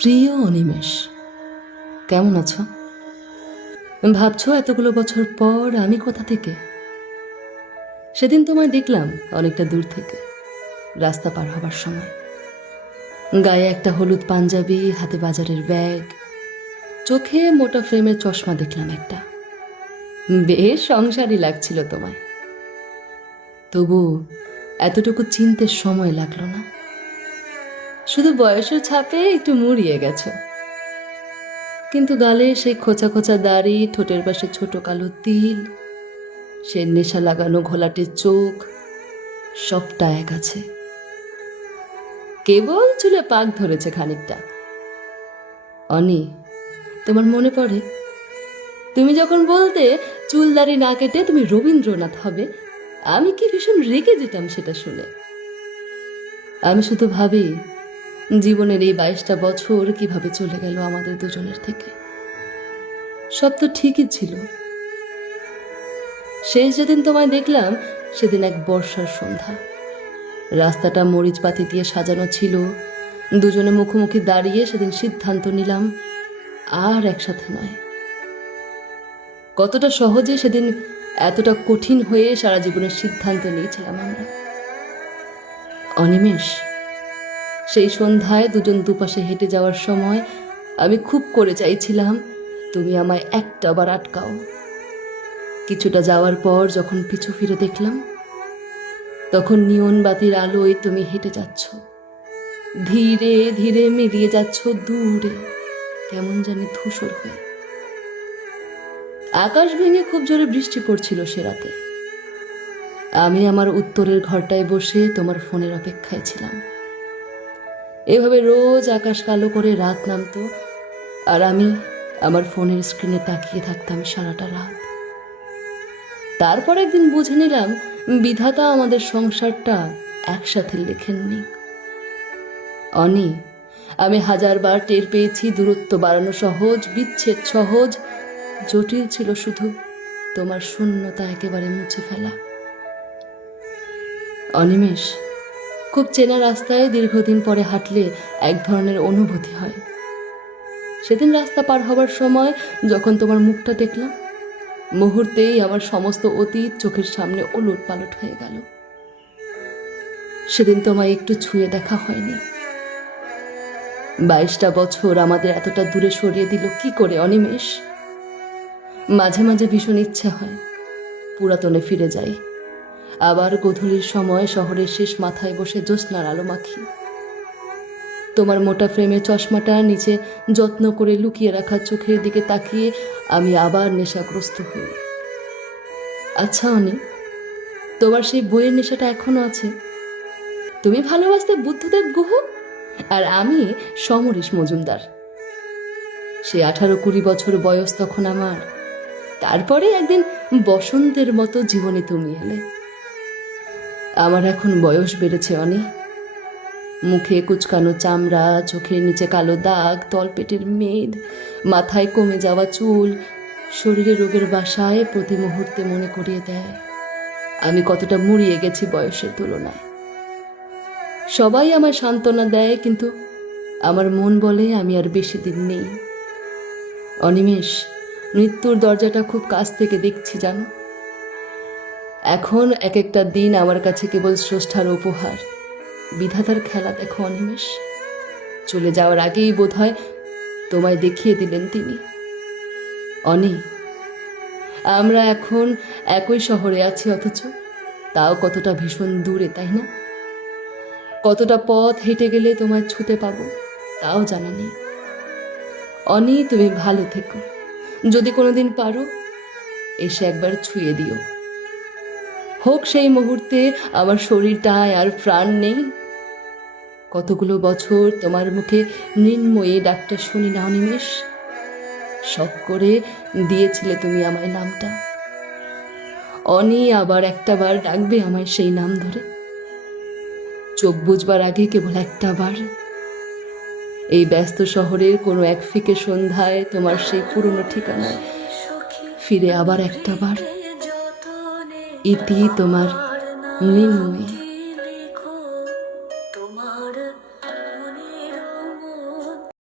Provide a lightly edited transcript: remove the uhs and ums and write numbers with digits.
প্রিয় অনিমেষ, কেমন আছো? ভাবছো এতগুলো বছর পর আমি কোথা থেকে? সেদিন তোমায় দেখলাম অনেকটা দূর থেকে, রাস্তা পার হবার সময়। গায়ে একটা হলুদ পাঞ্জাবি, হাতে বাজারের ব্যাগ, চোখে মোটা ফ্রেমের চশমা দেখলাম একটা। বেশ সংসারী লাগছিল তোমায়। তবু এতটুকু চিনতে সময় লাগলো না। শুধু বয়সের ছাপে একটু মুড়িয়ে গেছো, কিন্তু গালে সেই খোঁচা খোঁচা দাড়ি, ঠোঁটের পাশে ছোট কালো তিল, সে নেশা লাগানো ঘোলাটে চোখ, সবটা এক আছে। কেবল চুলে পাক ধরেছে খানিকটা। অনি, তোমার মনে পড়ে তুমি যখন বলতে চুল দাড়ি না কেটে তুমি রবীন্দ্রনাথ হবে, আমি কি ভীষণ রেগে যেতাম সেটা শুনে। আমি শুধু ভাবি জীবনের এই 22টা বছর কিভাবে চলে গেল আমাদের দুজনের থেকে। সব তো ঠিকই ছিল। শেষ যেদিন তোমায় দেখলাম সেদিন এক বর্ষার সন্ধ্যা। রাস্তাটা মরিচবাতি দিয়ে সাজানো ছিল। দুজনে মুখোমুখি দাঁড়িয়ে সেদিন সিদ্ধান্ত নিলাম আর একসাথে নয়। কতটা সহজে সেদিন এতটা কঠিন হয়ে সারা জীবনের সিদ্ধান্ত নিয়েছিলাম আমরা। অনিমেষ, সেই সন্ধ্যায় দুজন দুপাশে হেঁটে যাওয়ার সময় আমি খুব করে চাইছিলাম তুমি আমায় একটা বার আটকাও। কিছুটা যাওয়ার পর যখন পিছু ফিরে দেখলাম, তখন নিয়ন বাতির আলোয় তুমি হেঁটে যাচ্ছ, ধীরে ধীরে মিলিয়ে যাচ্ছ দূরে, কেমন জানি ধূসর হয়ে। আকাশ ভেঙে খুব জোরে বৃষ্টি পড়ছিল সে রাতে। আমি আমার উত্তরের ঘরটায় বসে তোমার ফোনের অপেক্ষায় ছিলাম। এভাবে রোজ আকাশ কালো করে রাত নামতো, আর আমি আমার ফোনের স্ক্রিনে তাকিয়ে থাকতাম সারাটা রাত। তারপর একদিন বুঝে নিলাম বিধাতা আমাদের সংসারটা একসাথে লেখেননি। অনি, আমি 1000বার টের পেয়েছি দূরত্ব বাড়ানো সহজ, বিচ্ছেদ সহজ, জটিল ছিল শুধু তোমার শূন্যতা একেবারে মুছে ফেলা। অনিমেষ, খুব চেনা রাস্তায় দীর্ঘদিন পরে হাঁটলে এক ধরনের অনুভূতি হয়। সেদিন রাস্তা পার হবার সময় যখন তোমার মুখটা দেখলাম, মুহূর্তেই আমার সমস্ত অতীত চোখের সামনে ওলট পালট হয়ে গেল। সেদিন তোমায় একটু ছুঁয়ে দেখা হয়নি। 22টা বছর আমাদের এতটা দূরে সরিয়ে দিল কি করে অনিমেষ? মাঝে মাঝে ভীষণ ইচ্ছে হয় পুরাতনে ফিরে যাই, আবার গোধূলির সময় শহরের শেষ মাথায় বসে জ্যোৎস্নার আলো মাখি। তোমার মোটা ফ্রেমে চশমাটা নিচে যত্ন করে লুকিয়ে রাখা চোখের দিকে তাকিয়ে আমি আবার নেশাগ্রস্ত হই। আচ্ছা অনি, তোমার সেই বইয়ের নেশাটা এখনো আছে? তুমি ভালোবাসতে বুদ্ধদেব গুহ, আর আমি সমরেশ মজুমদার। সে 18-20 বছর বয়স তখন আমার। তারপরে একদিন বসন্তের মতো জীবনে তুমি এলে। আমার এখন বয়স বেড়েছে অনি। মুখে কুচকানো চামড়া, চোখের নিচে কালো দাগ, তলপেটের মেদ, মাথায় কমে যাওয়া চুল, শরীরে রোগের বাসায় প্রতি মুহূর্তে মনে করিয়ে দেয় আমি কতটা মুড়িয়ে গেছি বয়সের তুলনায়। সবাই আমায় সান্ত্বনা দেয়, কিন্তু আমার মন বলে আমি আর বেশি দিন নেই। অনিমেষ, মৃত্যুর দরজাটা খুব কাছ থেকে দেখছি জানো। এখন এক একটা দিন আমার কাছে কেবল স্রষ্টার উপহার, বিধাতার খেলা। দেখো অনিমেষ, চলে যাওয়ার আগেই বোধহয় তোমায় দেখিয়ে দিলেন তিনি। অনি, আমরা এখন একই শহরে আছি, অথচ তাও কতটা ভীষণ দূরে, তাই না? কতটা পথ হেঁটে গেলে তোমায় ছুতে পাবো তাও জানা নেই। অনি, তুমি ভালো থেকো। যদি কোনোদিন পারো এসে একবার ছুঁয়ে দিও। হোক সেই মুহূর্তে আমার শরীরটায় আর প্রাণ নেই। কতগুলো বছর তোমার মুখে মৃন্ময়ী ডাকটা শুনি না অনিমেষ। শখ করে দিয়েছিলে তুমি আমায় নামটা। অনি, আবার একটা বার ডাকবে আমায় সেই নাম ধরে? চোখ বুঝবার আগে কেবল একটা বার এই ব্যস্ত শহরের কোনো এক ফিকে সন্ধ্যায় তোমার সেই পুরনো ঠিকানায় ফিরে আবার একটা বার। ইতি তোমার মৃন্ময়ী।